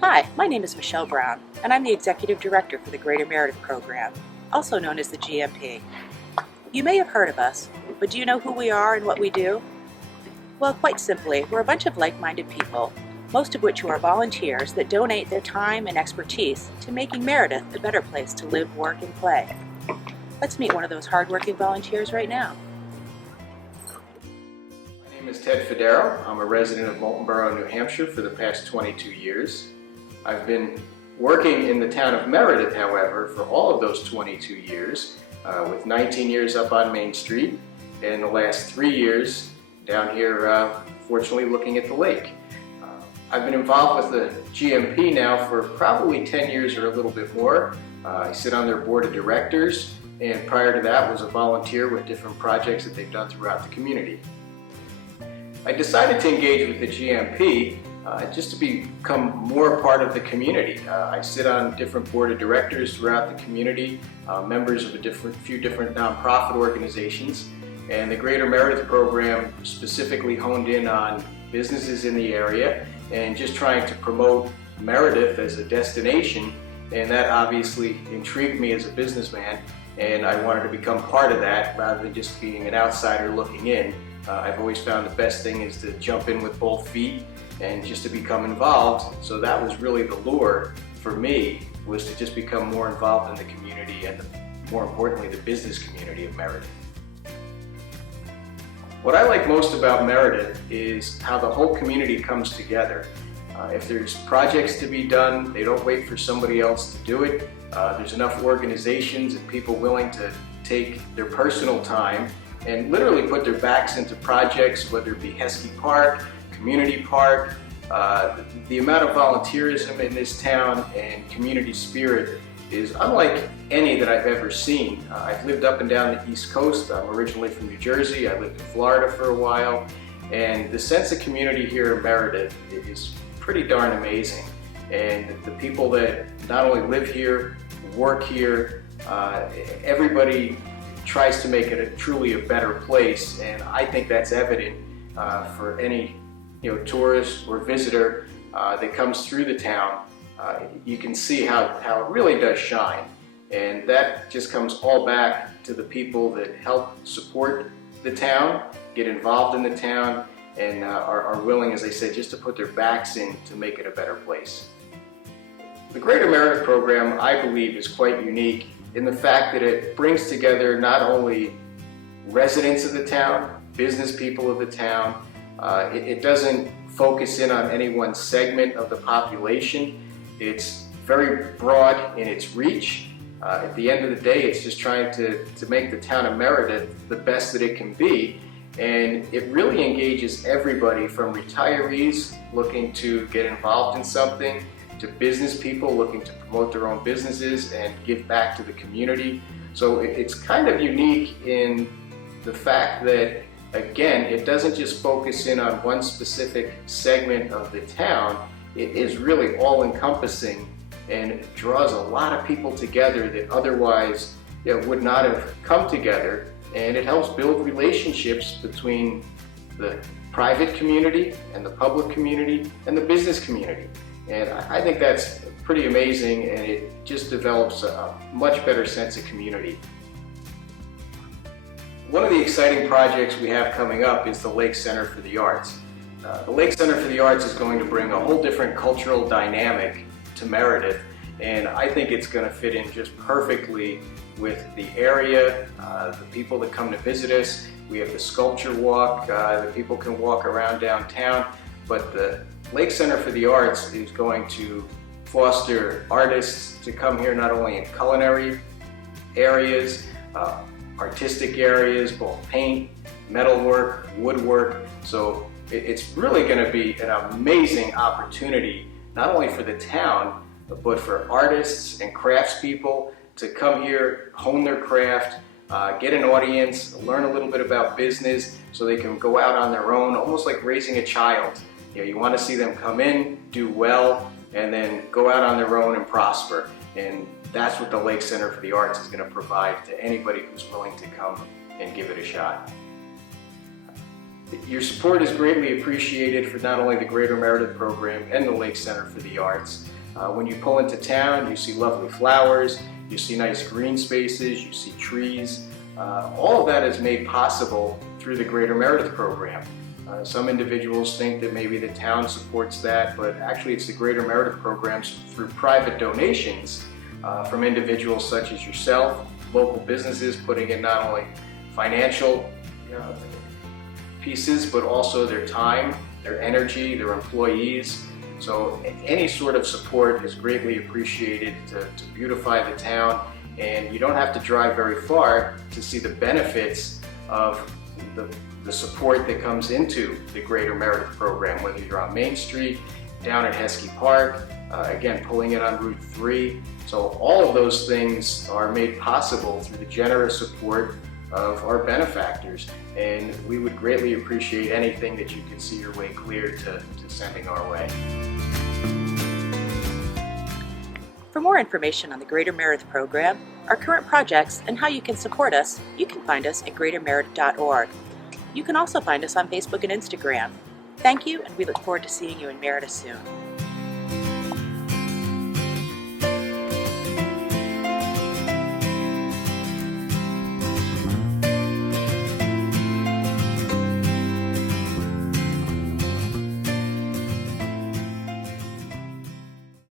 Hi, my name is Michelle Brown, and I'm the Executive Director for the Greater Meredith Program, also known as the GMP. You may have heard of us, but do you know who we are and what we do? Well, quite simply, we're a bunch of like-minded people, most of which who are volunteers that donate their time and expertise to making Meredith a better place to live, work, and play. Let's meet one of those hardworking volunteers right now. My name is Ted Fodero. I'm a resident of Moulton Borough, New Hampshire for the past 22 years. I've been working in the town of Meredith, however, for all of those 22 years, with 19 years up on Main Street, and the last 3 years down here, fortunately, looking at the lake. I've been involved with the GMP now for probably 10 years or a little bit more. I sit on their board of directors, and prior to that was a volunteer with different projects that they've done throughout the community. I decided to engage with the GMP just to become more a part of the community. I sit on different board of directors throughout the community, members of a few different nonprofit organizations, and the Greater Meredith program specifically honed in on businesses in the area and just trying to promote Meredith as a destination, and that obviously intrigued me as a businessman, and I wanted to become part of that rather than just being an outsider looking in. I've always found the best thing is to jump in with both feet and just to become involved. So that was really the lure for me, was to just become more involved in the community and more importantly the business community of Meredith. What I like most about Meredith is how the whole community comes together. If there's projects to be done, they don't wait for somebody else to do it. There's enough organizations and people willing to take their personal time and literally put their backs into projects, whether it be Heskey Park, Community Park. The amount of volunteerism in this town and community spirit is unlike any that I've ever seen. I've lived up and down the East Coast. I'm originally from New Jersey. I lived in Florida for a while, and the sense of community here in Meredith is pretty darn amazing. And the people that not only live here, work here, everybody tries to make it truly a better place, and I think that's evident for any tourist or visitor that comes through the town. You can see how it really does shine, and that just comes all back to the people that help support the town, get involved in the town, and are willing, as I said, just to put their backs in to make it a better place. The Greater Meredith program, I believe, is quite unique in the fact that it brings together not only residents of the town, business people of the town. It doesn't focus in on any one segment of the population. It's very broad in its reach. At the end of the day, it's just trying to make the town of Meredith the best that it can be. And it really engages everybody from retirees looking to get involved in something, to business people looking to promote their own businesses and give back to the community. So it's kind of unique in the fact that, again, it doesn't just focus in on one specific segment of the town. It is really all-encompassing and draws a lot of people together that otherwise would not have come together, and it helps build relationships between the private community and the public community and the business community. And I think that's pretty amazing, and it just develops a much better sense of community. One of the exciting projects we have coming up is the Lake Center for the Arts. The Lake Center for the Arts is going to bring a whole different cultural dynamic to Meredith, and I think it's going to fit in just perfectly with the area, the people that come to visit us. We have the sculpture walk, the people can walk around downtown, but the Lake Center for the Arts is going to foster artists to come here not only in culinary areas, artistic areas, both paint, metalwork, woodwork. So it's really going to be an amazing opportunity, not only for the town, but for artists and craftspeople to come here, hone their craft, get an audience, learn a little bit about business so they can go out on their own, almost like raising a child. You want to see them come in, do well, and then go out on their own and prosper. And that's what the Lake Center for the Arts is going to provide to anybody who's willing to come and give it a shot. Your support is greatly appreciated for not only the Greater Meredith program and the Lake Center for the Arts. When you pull into town, you see lovely flowers, you see nice green spaces, you see trees. All of that is made possible through the Greater Meredith program. Some individuals think that maybe the town supports that, but actually it's the Greater Meredith programs through private donations from individuals such as yourself, local businesses putting in not only financial pieces, but also their time, their energy, their employees. So any sort of support is greatly appreciated to beautify the town, and you don't have to drive very far to see the benefits of the support that comes into the Greater Meredith program, whether you're on Main Street, down at Heskey Park, again, pulling it on Route 3. So all of those things are made possible through the generous support of our benefactors, and we would greatly appreciate anything that you can see your way clear to sending our way. For more information on the Greater Meredith program, our current projects, and how you can support us, you can find us at greatermeredith.org. You can also find us on Facebook and Instagram. Thank you, and we look forward to seeing you in Meredith soon.